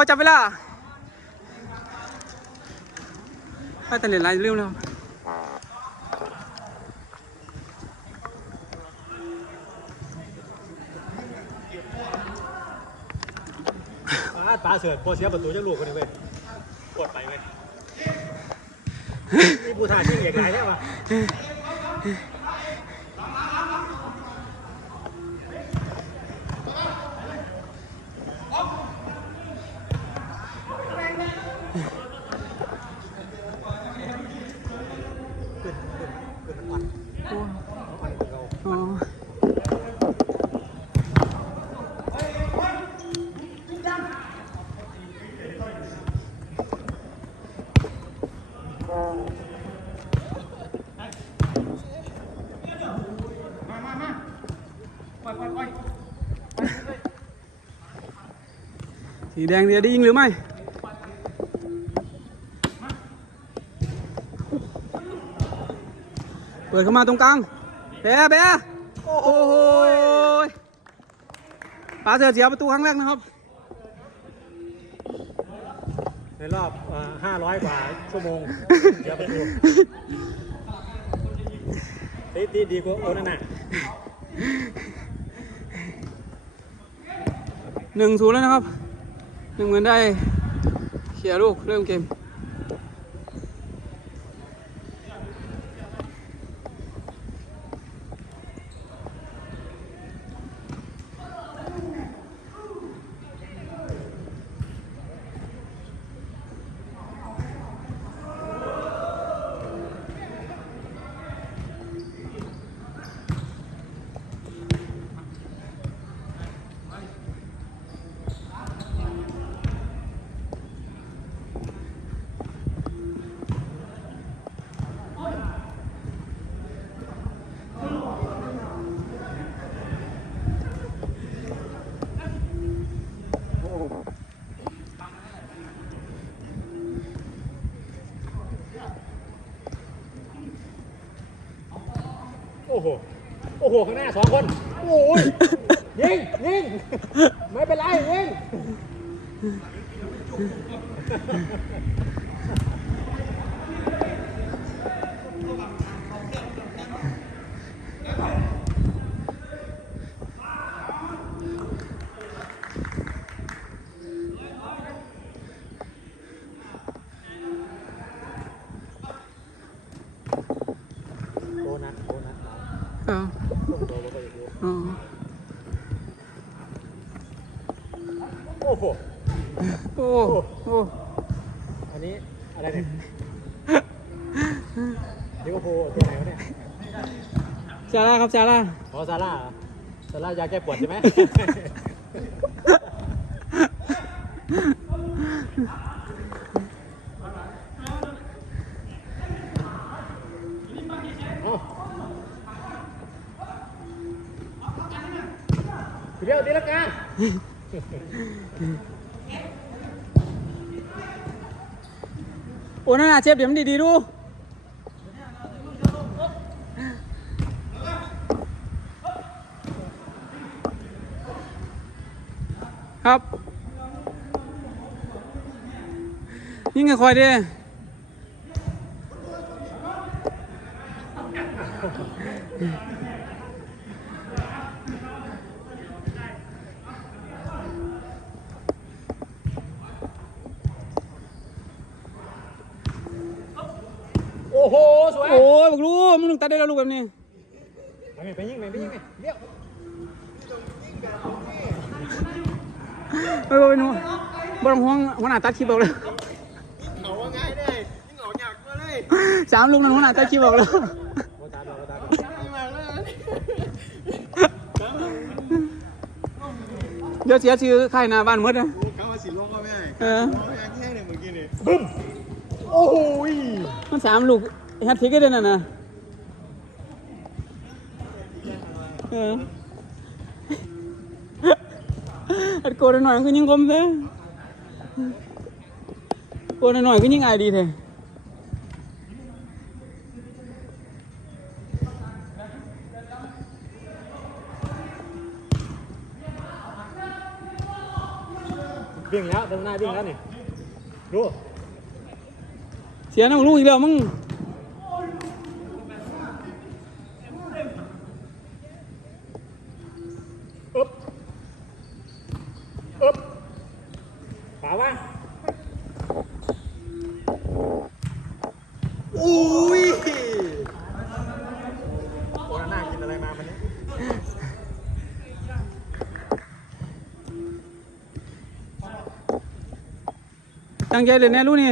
เอาจับเวลาไปแต่เหรียญอะไรลืมแล้วปาดปลาเสือโคเสียประตูจะลูกคนนี้เว้ยกดไปเว้ยนี่ผู้ถ่ายที่เหลียกไหนได้ปะอ๋อสีแดงเดียวได้ยิงหรือไม่เปิดเข้ามาตรงกลาง เบียเบียโอ้โหปาเสือเสียประตูครั้งแรกนะครับ ในรอบห้าร้อยกว่าชั่วโมงเสียประตูตีตีดีกว่าโอนั่นน่ะหนึ่งศูนย์แล้วนะครับหนึ่งเหมือนได้เขี่ยร์ลูกเริ่มเกม โอ้โห โอ้โหข้างหน้าสองคนโอ้ยยิงยิงไม่เป็นไรยิงโดนัทโดนัทเอาโดนไปอีกอ๋อโอ้โหโอ้โอ้อันนี้อะไรเนี่ยลิเวอร์พูลที่ไหนวะเนี่ยซาร่าครับซาร่าอ๋อซาร่าเหรอซาร่ายาแก้ปวดใช่ไหม เดี๋ยวตีลังกาโอ้นั่นน่ะเชฟเดี๋ยวมันดีๆดูครับ ยิงไงคอยดิ อ้โห สวยโอ้ยบอกลูกมึงต้องตัดได้แล้วลูกแบบนี้ไปไงไปยิงไหนไปยิงไหนเดี๋ยวไม่บอกเป็นหัวบ่ต้องห่วงหัวหน้าตัดคลิปบอกเลยเอาว่าง่ายได้ยิ่งเอาอยากมาเลยสามลูกนั้นหัวหน้าตัดคลิปบอกเลยโอ้ตาเลยเดี๋ยวเสียชื่อค่ายหน้าบ้านหมดนะเขามาสิลงก็ไม่ได้เออลงอย่งแค่เนี่ยเมื่อกี้นี่โอ้โห สามลูกแฮตทริกได้นั่นนะเอออัดโกนหน่อยก็ยิงคมเด้โกนหน่อยก็ยิงไอดีเถอะเบี่งแล้วเดินหน้าวิ่งแล้วนี่ดู เสียน้ำลูกอีกแล้วมึงอึ๊บอึ๊บขวาว่าอุ้ยโอ้หน้ากินอะไรมาวันนี้ตั้งใจเลยแน่ลูกนี่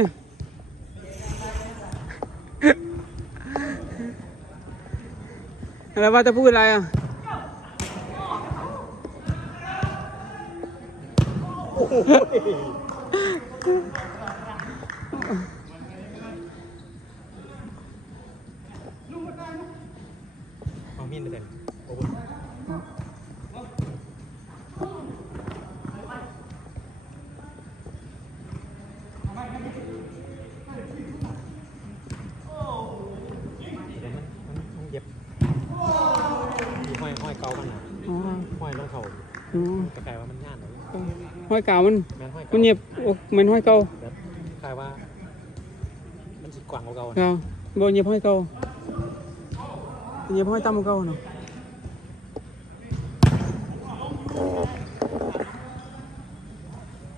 แล้วว่าจะพูดอะไรอะ โอ้โหมีดไปเต็มโอ้โหเดี๋ยวมันมันมันเย็บมีห้อยห้อยเกามันน่ะ อ๋อ ห้อยลงเข่า อ๋อกระจายว่ามันย่านเลยห้อยเก่ามัน แม่นห้อยมัเก่านเหยียบโอ้เหมือนห้อยเก่าแบบคล้ายว่า มันสิกว่างกว่าเก่าเก่าบ่เหยียบห้อยเก่าเหยียบห้อยต่ำกว่าเก่าเนาะ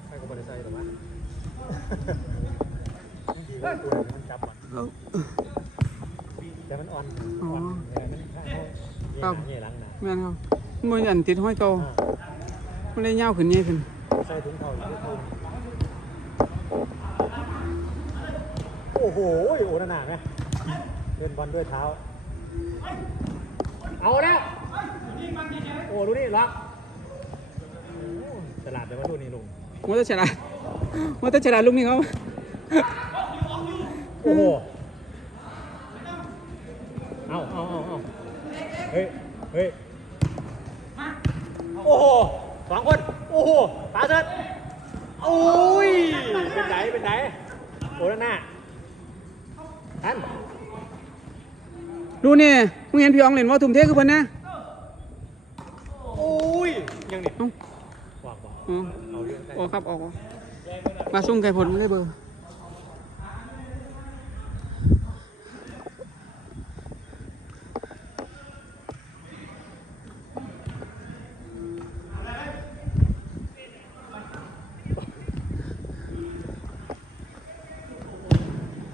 ใครก็บริษัทหรอวะดีว่าตัวมันจับอะเอา แต่มันอ่อนอ๋ออ่อนเออมันข้างเขาครับเงี้ยหลังนะ แม่นครับมันบ่อันติดห้อยเก่า อ่า มันเลยยาวขึ้นใหญ่ขึ้นใส่ถุงเท้าอยู่ที่พื้นโอ้โห โอ้หนาไหมเล่นบอลด้วยเท้า เอาแล้วโอ้ดูนี่ล็อกโอ้ฉลาดแต่ว่าดูนี่ลุงมันจะฉลาดมันจะฉลาดลูกนี่เขาโอ้โห เอาเอาเอาเอาเฮ้ย เฮ้ย โอ้โห สองคน โอ้โหตาเสร็จโอ้ย เป็นไหนเป็นไหนโอ้แล้วหน้าทันดูนี่มึงเห็นพี่อองเล่นว่าทุ่มเทคือเพิ่นนะ โอ้ย ยังนี่เอ้าบอกบอกอ๋อเอาเรื่องได้ ออกครับออกออกมาส่งไก่ผลไม่ได้เบอร์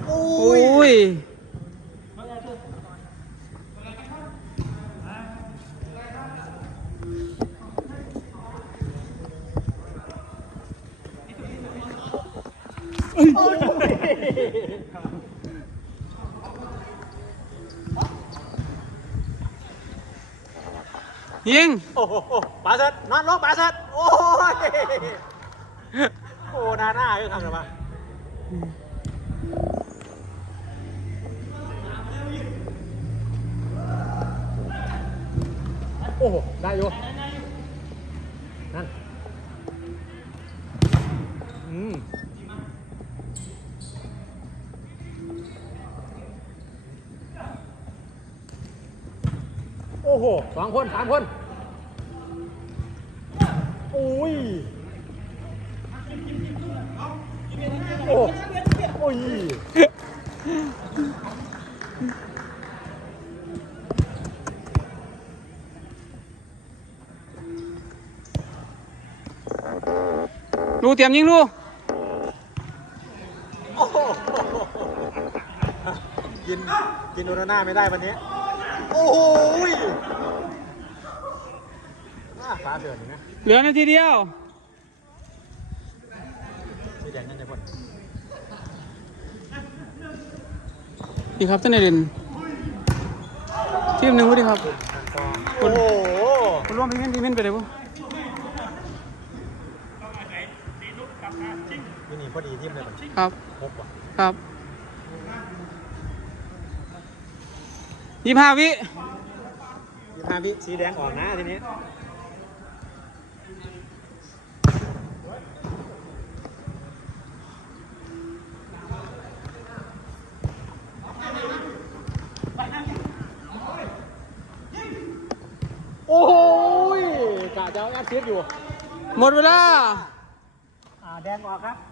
โอ้ โอ้ ย ย ยิง โอ้โหปาเสร็จนอนลงปาเสร็จโอ้ยโอ้หน้าหน้ายังทำหรือเปล่าโอ้ได้อยู่ โอ้โหสองคนสามคนโอ้ยโอ้โอ้ยลูกเตรียมยิงลูกโอ้โหกินกินโอนาน่าไม่ได้วันนี้โอ้โหยอ่าฟ้าเดือดอยู่นะเหลือนาทีเดียวสีแดงนั่นจะพ่นดีครับท่านนายเด่นทีมหนึ่งสวัสดีครับโอ้โหคุณร่วมพี่เม่นพี่เม่นไปเลยปุ๊นี่นี่พอดีทีมเลยมันครับ ครบว่ะครับ ยี่ห้าวิยี่ห้าวิสีแดงออกนะทีนี้โอ้โหยกะจะเอาแอดซิสอยู่ หมดเวลาเอาแดงออกครับ